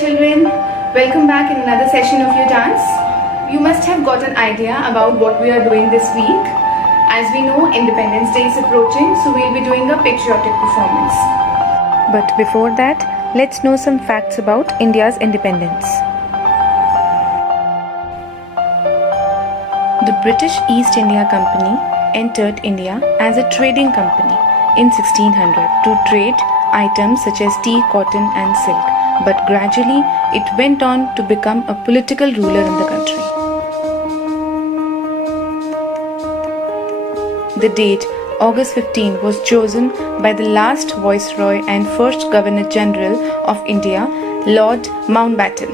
children, welcome back in another session of your dance. You must have got an idea about what we are doing this week. As we know, Independence Day is approaching, so we'll be doing a patriotic performance. But before that, let's know some facts about India's independence. The British East India Company entered India as a trading company in 1600 to trade items such as tea, cotton and silk, but gradually it went on to become a political ruler in the country. The date August 15 was chosen by the last Viceroy and first Governor General of India, Lord Mountbatten.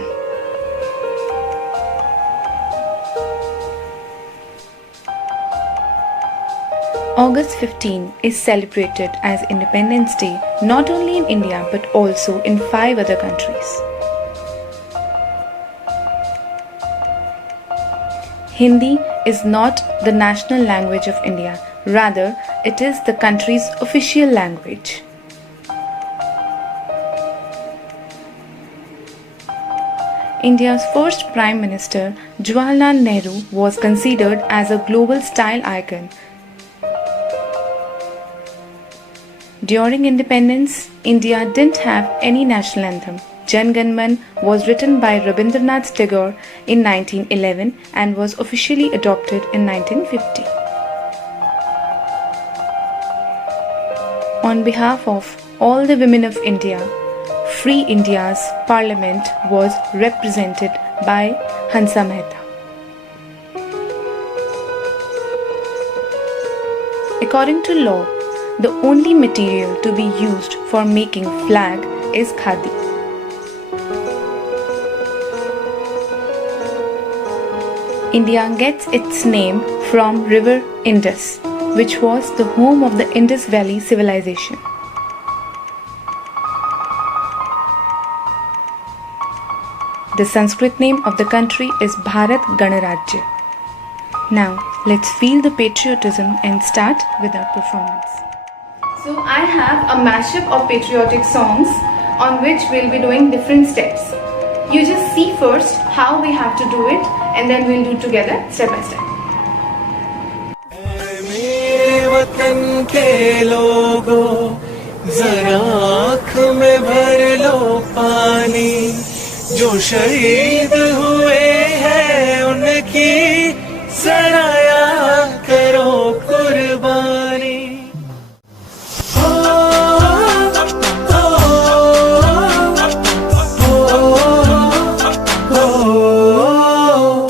August 15 is celebrated as Independence Day not only in India but also in 5 other countries. Hindi is not the national language of India, rather it is the country's official language. India's first Prime Minister Jawaharlal Nehru was considered as a global style icon. During independence, India didn't have any national anthem. Jan Gan Man was written by Rabindranath Tagore in 1911 and was officially adopted in 1950. On behalf of all the women of India, Free India's parliament was represented by Hansa Mehta. According to law, the only material to be used for making flag is khadi. India gets its name from river Indus, which was the home of the Indus Valley civilization. The Sanskrit name of the country is Bharat Ganarajya. Now, let's feel the patriotism and start with our performance. So I have a mashup of patriotic songs on which we'll be doing different steps. You just see first how we have to do it and then we'll do together step by step. मेरे वतन के लोगों जरा आँख में भर लो पानी जो शहीद हुए हैं उनकी सराया करो कुर्बानी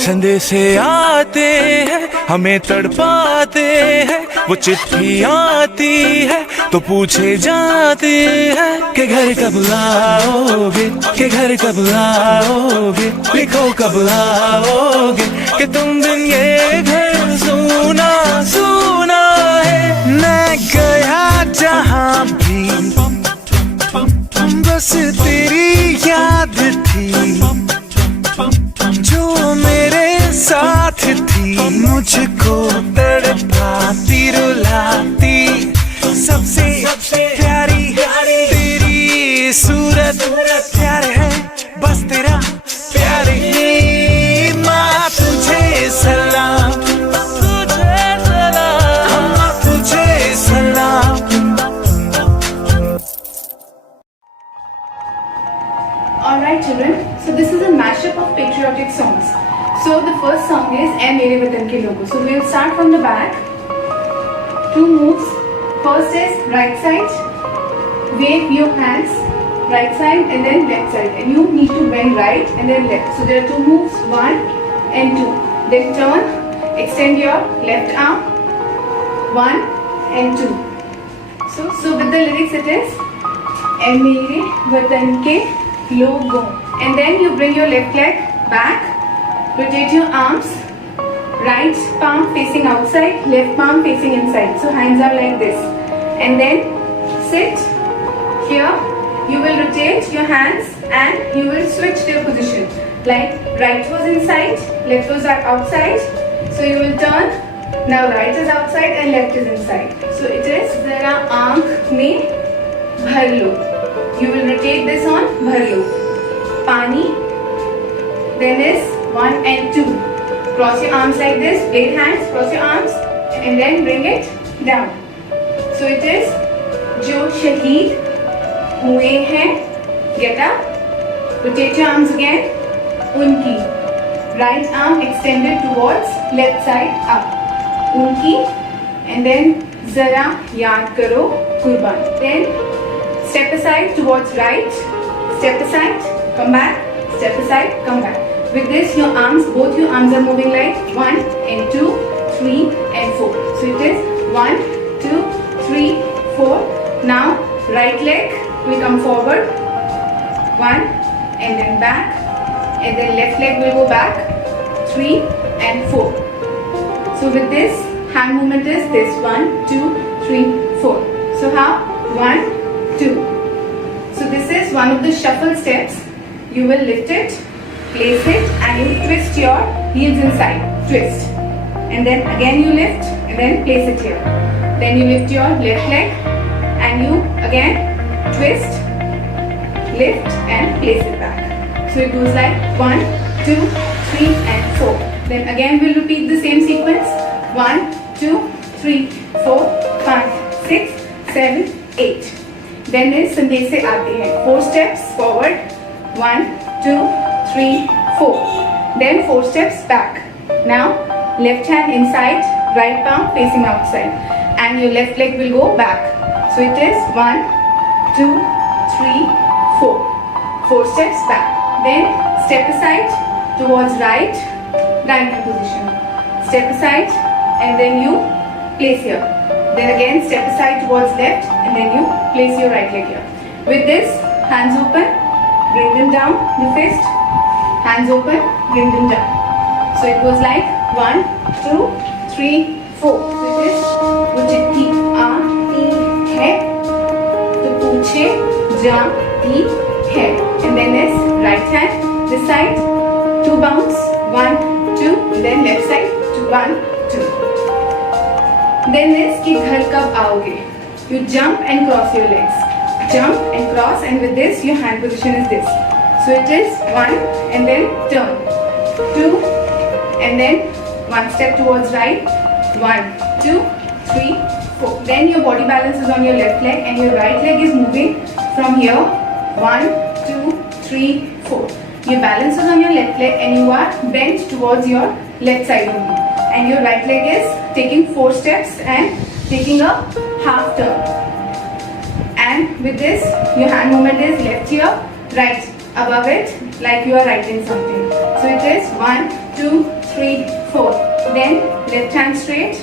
संदेशे आते हैं हमें तड़पाते हैं वो चिट्ठी आती है तो पूछे जाते हैं कि घर कब आओगे कि घर कब आओगे लिखो कब आओगे कि तुम दिन ये घर सुना सुना है मैं गया जहाँ भी बस तेरी याद थी जो मेरे साथ थी मुझको तड़पाती रुलाती सबसे प्यारी तेरी सूरत प्यार है बस तेरा प्यार ही माँ तुझे सलाम अम्मा तुझे सलाम. Alright children, so this is a mashup of patriotic songs. So the first song is "Ae Mere Watan Ke Logo." So we'll start from the back. 2 moves. First is right side. Wave your hands, right side and then left side. And you need to bend right and then left. So there are 2 moves, 1 and 2. Then turn, extend your left arm, 1 and 2. So with the lyrics it is "Ae Mere Watan Ke Logo." And then you bring your left leg back, rotate your arms, right palm facing outside, left palm facing inside. So hands are like this. And then sit here. You will rotate your hands and you will switch their position. Like right was inside, left was outside. So you will turn. Now right is outside and left is inside. So it is zara aankh mein bhar lo. You will rotate this on bhar lo. 5 Ani. Then is 1 and 2. Cross your arms like this, blade hands, cross your arms and then bring it down. So it is जो शहीद हुए हैं, get up, rotate your arms again, उनकी, right arm extended towards left side up, उनकी, and then जरा याद करो कुर्बान. Then step aside towards right, step aside, come back, step aside, come back. With this your arms, both your arms are moving like 1 and 2, 3 and 4. So it is 1, 2, 3, 4. Now right leg will come forward, 1 and then back, and then left leg will go back, 3 and 4. So with this hand movement is this 1, 2, 3, 4. So how? 1, 2. So this is one of the shuffle steps. You will lift it, place it, and you twist your heels inside. Twist. And then again you lift and then place it here. Then you lift your left leg and you again twist, lift and place it back. So it goes like 1, 2, 3 and 4. Then again we'll repeat the same sequence. 1, 2, 3, 4, 5, 6, 7, 8. Then is संदेश से आते हैं. 4 steps forward. 1, 2, 3, 4. Then 4 steps back. Now left hand inside, right palm facing outside, and your left leg will go back. So it is 1, 2, 3, 4. 4 steps back. Then step aside towards right position. Step aside and then you place here. Then again step aside towards left and then you place your right leg here. With this, hands open, bring them down, the fist, hands open, bring them down. So it goes like 1, 2, 3, 4. So it is वो चिट्ठी आती है तो पूछे जाती है. And then is right hand this side, 2 bounce, 1, 2, then left side, 2, 1, 2. Then is कि घर कब आओगे? You jump and cross your legs. Jump and cross, and with this your hand position is this. So it is 1 and then turn, 2 and then 1 step towards right, 1, 2, 3, 4. Then your body balance is on your left leg and your right leg is moving from here, 1, 2, 3, 4. Your balance is on your left leg and you are bent towards your left side only. And your right leg is taking 4 steps and taking a half turn. And with this, your hand movement is left here, right above it, like you are writing something. So it is 1, 2, 3, 4. Then left hand straight.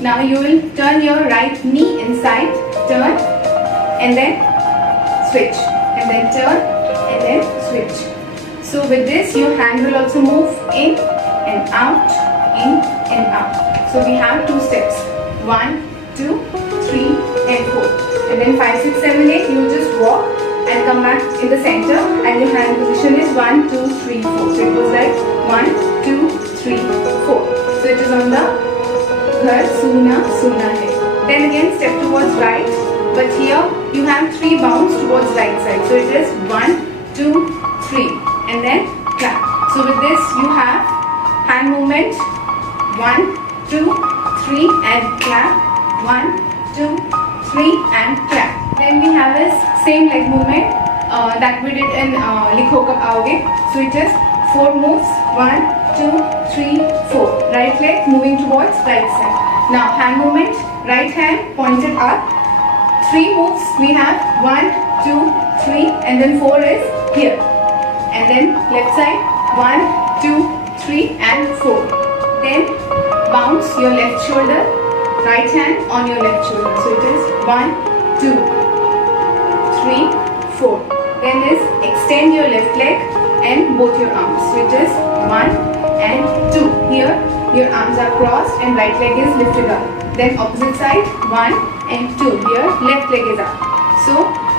Now you will turn your right knee inside, turn, and then switch, and then turn, and then switch. So with this, your hand will also move in and out, in and out. So we have 2 steps, 1, 2, 3 and 4. And then 5, 6, 7, 8, you just walk and come back in the center, and your hand position is 1, 2, 3, 4. So it goes like 1, 2, 3, 4. So it is on the घर सूना सूना है. Then again step towards right, but here you have 3 bounds towards right side. So it is 1, 2, 3 and then clap. So with this you have hand movement 1, 2, 3 and clap, 1, 2, 3 and clap. Then we have this same leg movement that we did in Likho Kab Aoge. So it is 4 moves, 1, 2, 3, 4. Right leg moving towards right side. Now hand movement, right hand pointed up. 3 moves we have, 1, 2, 3 and then 4 is here. And then left side, 1, 2, 3 and 4. Then bounce your left shoulder, right hand on your left shoulder. So it is 1, 2, 3, 4. Then is extend your left leg and both your arms. So it is 1 and 2. Here your arms are crossed and right leg is lifted up. Then opposite side, 1 and 2. Here left leg is up. So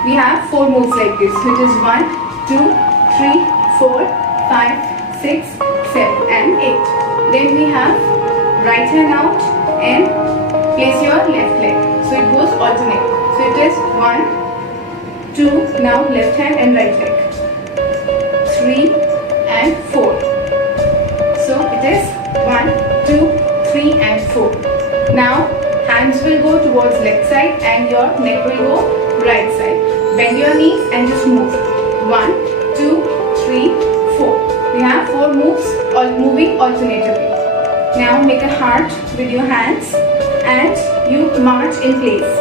we have 4 moves like this. So it is 1, 2, 3, 4, 5, 6, 7 and 8. Then we have right hand out and place your left leg. So it goes alternate. So it is 1, 2, now left hand and right leg. 3, go towards left side and your neck will go right side. Bend your knees and just move. 1, 2, 3, 4. We have 4 moves, all moving alternatively. Now make a heart with your hands and you march in place.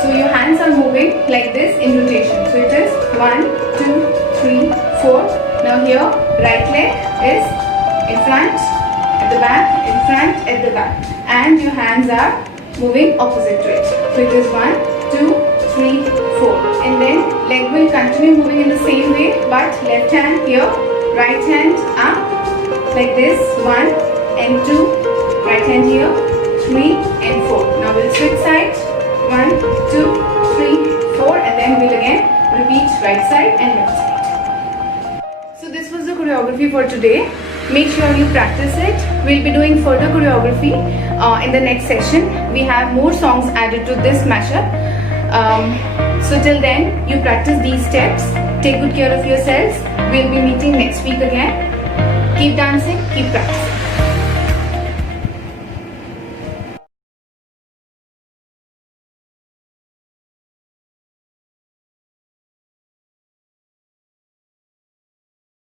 So your hands are moving like this in rotation. So it is 1, 2, 3, 4. Now here right leg is in front, at the back, in front, at the back. And your hands are moving opposite to it. So it is 1, 2, 3, 4. And then leg will continue moving in the same way, but left hand here, right hand up, like this, 1 and 2, right hand here, 3 and 4. Now we'll switch sides, 1, 2, 3, 4, and then we'll again repeat right side and left side. So this was the choreography for today. Make sure you practice it. We'll be doing further choreography in the next session. We have more songs added to this mashup. So till then, you practice these steps. Take good care of yourselves. We'll be meeting next week again. Keep dancing, keep practicing.